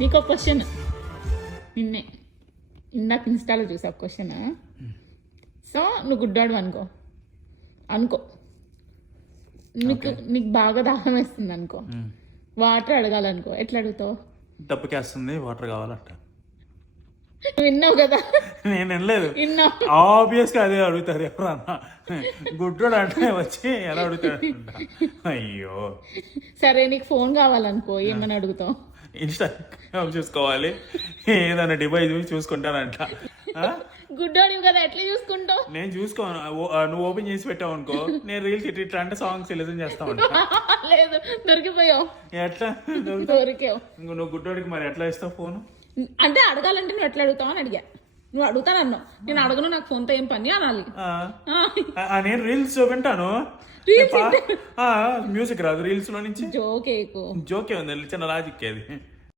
నీకు క్వశ్చన్ నిన్నే ఇందాక ఇన్స్టాలో చూసా క్వశ్చన్. సో నువ్వు గుడ్డాడు అనుకో నీకు బాగా దాహం వేస్తుంది అనుకో, వాటర్ అడగాలనుకో, ఎట్లా అడుగుతావు? డబ్బుకేస్తుంది వాటర్ కావాలంట. విన్నావు కదా? నేను వినలేదు. విన్నావు. ఆబ్వియస్ గా అదే అడుగుతారు ఎవరన్నా. గుడ్డోడు అంటే వచ్చి ఎలా అడుగుతాడు? అయ్యో సరే నీకు ఫోన్ కావాలనుకో, ఏమని అడుగుతావు? ఇన్స్టాగ్రామ్ చూసుకోవాలి, ఏదైనా డివైస్ చూసుకుంటానంట. గుడ్డోడివి కదా, ఎట్లా చూసుకుంటావు? నేను చూసుకోను. నువ్వు ఓపెన్ చేసి పెట్టావు అనుకో, నేను రీల్స్ ఇట్లా అంటే సాంగ్స్ లిజన్ చేస్తామంట. లేదు, దొరికిపోయావు. ఎట్లా దొరికావు? నువ్వు గుడ్డోడికి మరి ఎట్లా ఇస్తావు ఫోన్? అంటే అడగాలంటే నువ్వు ఎట్లా అడుగుతావు అని అడిగా. నువ్వు అడుగుతానన్నావు, నేను అడగను, నాకు ఫోన్తో ఏం పని అనాలి. నేను రీల్స్ వింటాను, మ్యూజిక్ రాదు రీల్స్ లో నుంచి. జోకే జోకే ఉంది, చిన్న లాజిక్ అది.